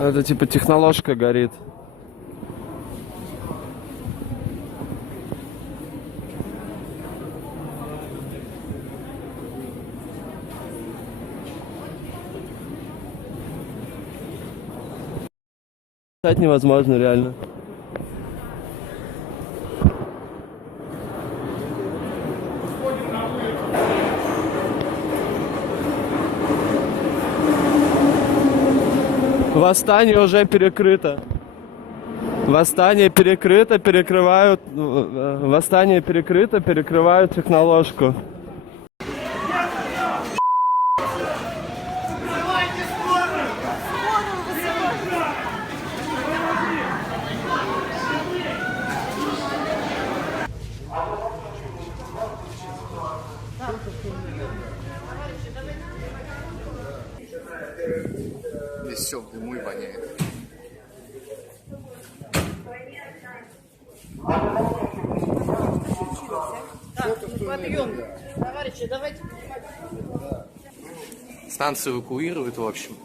Это типа техноложка горит. Писать невозможно, реально. Восстание уже перекрыто. Восстание перекрыто, перекрывают. Восстание перекрыто, перекрывают техноложку. Здесь все в дыму и воняет. Так, подъем. Товарищи, давайте. Станцию эвакуируют, в общем.